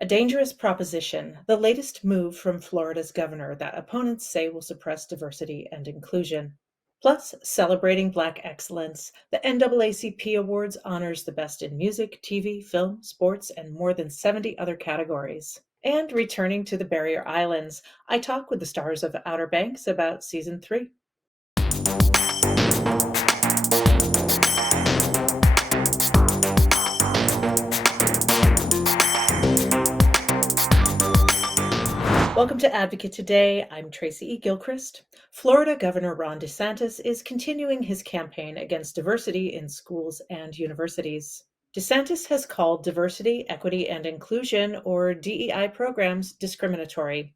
A dangerous proposition, the latest move from Florida's governor that opponents say will suppress diversity and inclusion. Plus, celebrating Black excellence, the NAACP Awards honors the best in music, TV, film, sports, and more than 70 other categories. And returning to the Barrier Islands, I talk with the stars of Outer Banks about season 3. Welcome to Advocate Today. I'm Tracy E. Gilchrist. Florida Governor Ron Desantis is continuing his campaign against diversity in schools and universities. DeSantis has called diversity, equity, and inclusion, or DEI programs, discriminatory.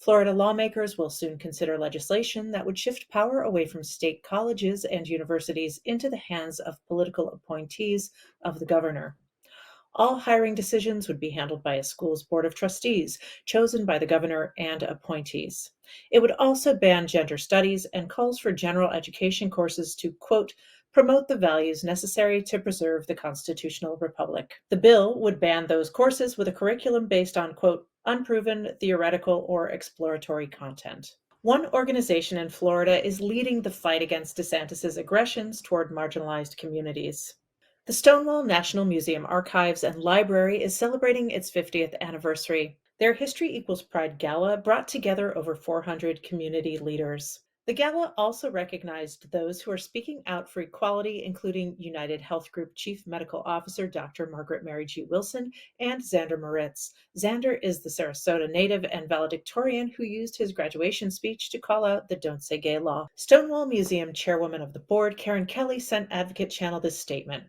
Florida lawmakers will soon consider legislation that would shift power away from state colleges and universities into the hands of political appointees of the governor. All hiring decisions would be handled by a school's board of trustees, chosen by the governor and appointees. It would also ban gender studies and calls for general education courses to, quote, promote the values necessary to preserve the constitutional republic. The bill would ban those courses with a curriculum based on, quote, unproven, theoretical, or exploratory content. One organization in Florida is leading the fight against DeSantis' aggressions toward marginalized communities. The Stonewall National Museum Archives and Library is celebrating its 50th anniversary. Their History Equals Pride Gala brought together over 400 community leaders. The gala also recognized those who are speaking out for equality, including United Health Group Chief Medical Officer Dr. Margaret Mary G. Wilson and Xander Moritz. Xander is the Sarasota native and valedictorian who used his graduation speech to call out the Don't Say Gay law. Stonewall Museum chairwoman of the board, Karen Kelly, sent Advocate Channel this statement.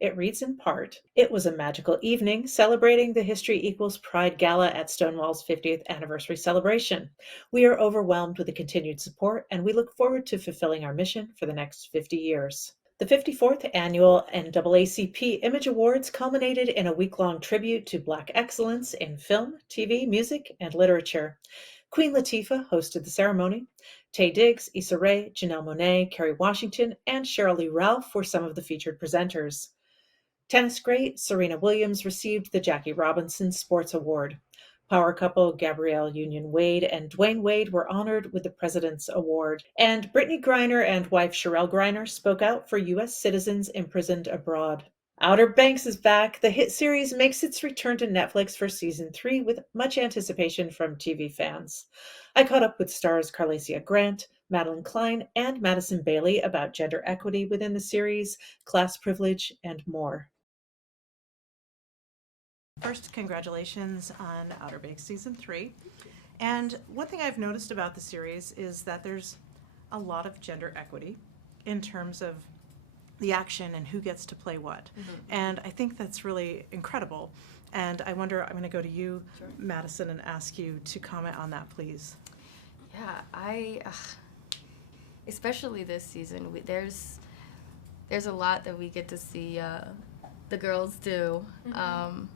It reads in part, it was a magical evening celebrating the History Equals Pride Gala at Stonewall's 50th anniversary celebration. We are overwhelmed with the continued support, and we look forward to fulfilling our mission for the next 50 years. The 54th annual NAACP Image Awards culminated in a week-long tribute to Black excellence in film, TV, music, and literature. Queen Latifah hosted the ceremony. Taye Diggs, Issa Rae, Janelle Monáe, Kerry Washington, and Sheryl Lee Ralph were some of the featured presenters. Tennis great Serena Williams received the Jackie Robinson Sports Award. Power couple Gabrielle Union Wade and Dwayne Wade were honored with the President's Award. And Brittany Griner and wife Sherelle Griner spoke out for U.S. citizens imprisoned abroad. Outer Banks is back. The hit series makes its return to Netflix for season 3 with much anticipation from TV fans. I caught up with stars Carlacia Grant, Madeline Klein, and Madison Bailey about gender equity within the series, class privilege, and more. First, congratulations on Outer Banks Season 3. And one thing I've noticed about the series is that there's a lot of gender equity in terms of the action and who gets to play what. Mm-hmm. And I think that's really incredible. And I wonder, I'm going to go to you, sure, Madison, and ask you to comment on that, please. Yeah, especially this season, there's a lot that we get to see the girls do. Mm-hmm.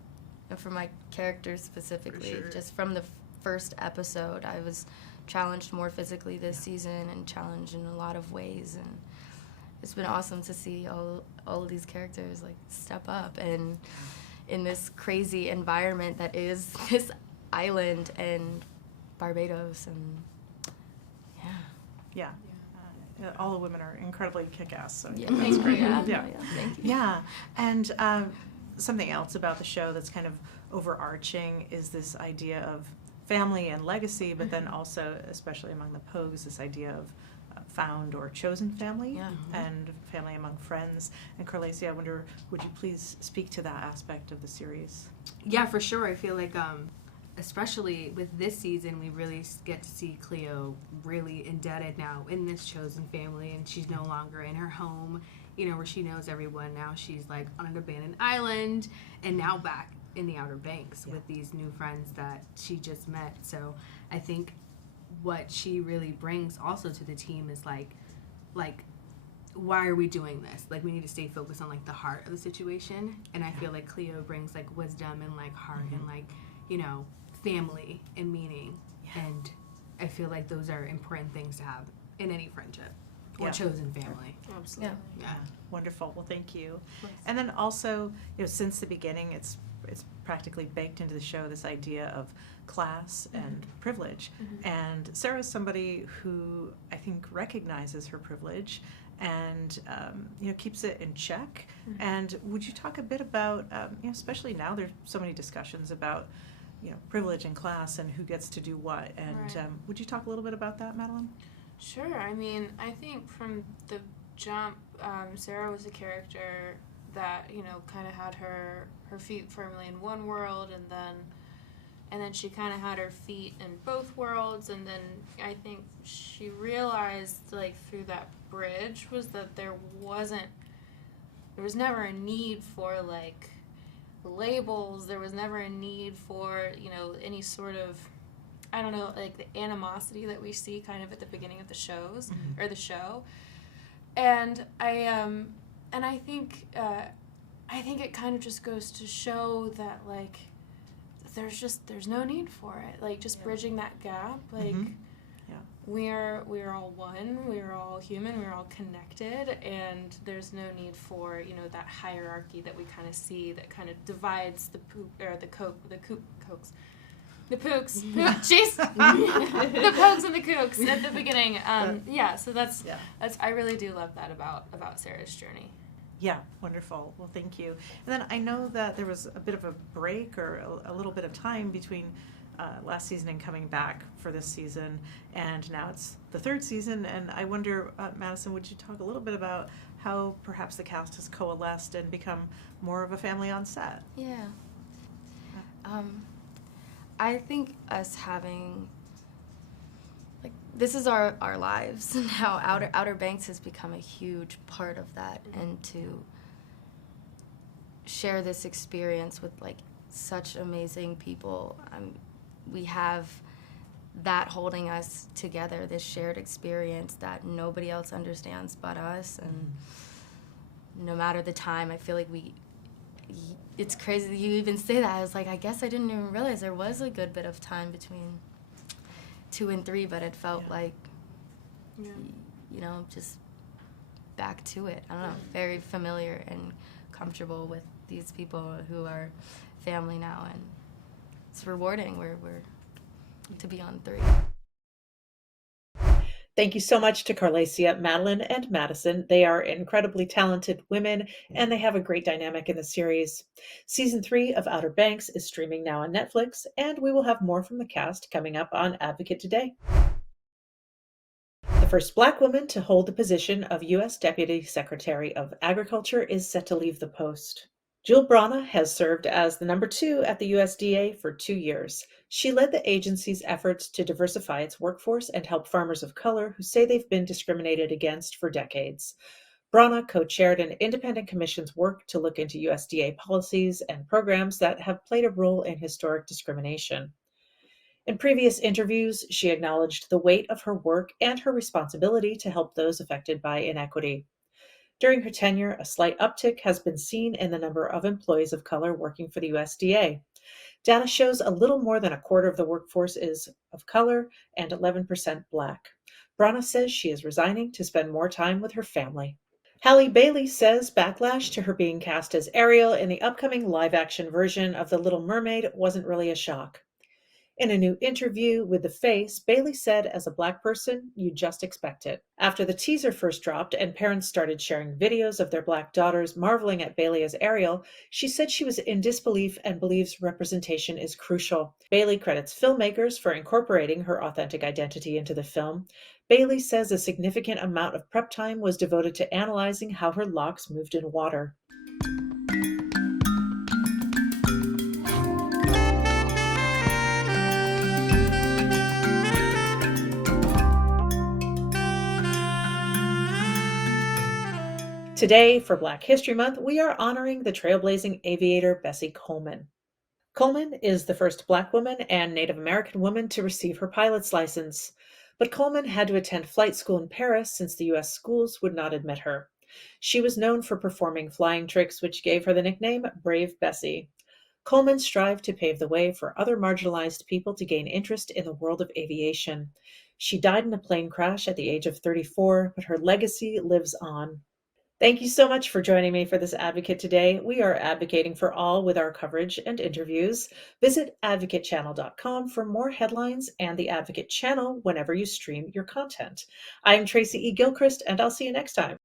And for my characters specifically, sure, just from the first episode, I was challenged more physically this season and challenged in a lot of ways. And it's been awesome to see all of these characters like step up and in this crazy environment that is this island and Barbados. And yeah. All the women are incredibly kick-ass. So yeah, thanks for that. Yeah. Thank you. Yeah, and something else about the show that's kind of overarching is this idea of family and legacy, but then also, especially among the Pogues, this idea of found or chosen family, yeah, and family among friends. And Carlacia, I wonder, would you please speak to that aspect of the series? Yeah, for sure. I feel like, especially with this season, we really get to see Cleo really indebted now in this chosen family, and she's no longer in her home, you know, where she knows everyone. Now she's like on an abandoned island and now back in the Outer Banks, yeah, with these new friends that she just met. So I think what she really brings also to the team is like why are we doing this? Like, we need to stay focused on like the heart of the situation. And I feel like Cleo brings like wisdom and like heart, mm-hmm, and like, you know, family and meaning. Yeah. And I feel like those are important things to have in any friendship or, yeah, chosen family. Absolutely. Yeah. Wonderful. Well, thank you. And then also, you know, since the beginning, it's it's practically baked into the show, this idea of class and privilege. And Sarah's somebody who I think recognizes her privilege and keeps it in check. And would you talk a bit about, especially now there's so many discussions about privilege and class and who gets to do what. And Right. Would you talk a little bit about that, Madeline? Sure. I mean, I think from the jump, Sarah was a character that kind of had her feet firmly in one world, and then she kind of had her feet in both worlds, and then I think she realized, like, through that bridge was that there was never a need for, like, labels. There was never a need for any sort of, I don't know, like the animosity that we see kind of at the beginning of the shows or the show. And I think it kind of just goes to show that, like, there's no need for it. Like, just bridging that gap, like, we're all one, we're all human, we're all connected, and there's no need for that hierarchy that we kind of see that kind of divides the poop or the pooks, the pokes and the kooks at the beginning. So that's I really do love that about Sarah's journey. Yeah, wonderful. Well, thank you. And then I know that there was a bit of a break or a little bit of time between last season and coming back for this season, and now it's the third season. And I wonder, Madison, would you talk a little bit about how perhaps the cast has coalesced and become more of a family on set? Yeah. I think us having, like, this is our lives, and how Outer Banks has become a huge part of that, and to share this experience with, like, such amazing people. We have that holding us together, this shared experience that nobody else understands but us, and no matter the time, I feel like it's crazy that you even say that. I was like, I guess I didn't even realize there was a good bit of time between 2 and 3, but it felt like, just back to it. I don't know, very familiar and comfortable with these people who are family now, and it's rewarding. We're to be on 3. Thank you so much to Carlacia, Madeline, and Madison. They are incredibly talented women, and they have a great dynamic in the series. Season 3 of Outer Banks is streaming now on Netflix, and we will have more from the cast coming up on Advocate Today. The first Black woman to hold the position of U.S. Deputy Secretary of Agriculture is set to leave the post. Jill Brana has served as the number 2 at the USDA for 2 years. She led the agency's efforts to diversify its workforce and help farmers of color who say they've been discriminated against for decades. Brana co-chaired an independent commission's work to look into USDA policies and programs that have played a role in historic discrimination. In previous interviews, she acknowledged the weight of her work and her responsibility to help those affected by inequity. During her tenure, a slight uptick has been seen in the number of employees of color working for the USDA. Data shows a little more than a quarter of the workforce is of color and 11% Black. Brana says she is resigning to spend more time with her family. Halle Bailey says backlash to her being cast as Ariel in the upcoming live-action version of The Little Mermaid wasn't really a shock. In a new interview with The Face, Bailey said, as a Black person, you just expect it. After the teaser first dropped and parents started sharing videos of their Black daughters marveling at Bailey as Ariel, she said she was in disbelief and believes representation is crucial. Bailey credits filmmakers for incorporating her authentic identity into the film. Bailey says a significant amount of prep time was devoted to analyzing how her locks moved in water. Today, for Black History Month, we are honoring the trailblazing aviator Bessie Coleman. Coleman is the first Black woman and Native American woman to receive her pilot's license, but Coleman had to attend flight school in Paris since the U.S. schools would not admit her. She was known for performing flying tricks, which gave her the nickname Brave Bessie. Coleman strived to pave the way for other marginalized people to gain interest in the world of aviation. She died in a plane crash at the age of 34, but her legacy lives on. Thank you so much for joining me for this Advocate Today. We are advocating for all with our coverage and interviews. Visit advocatechannel.com for more headlines and the Advocate channel whenever you stream your content. I'm Tracy E. Gilchrist, and I'll see you next time.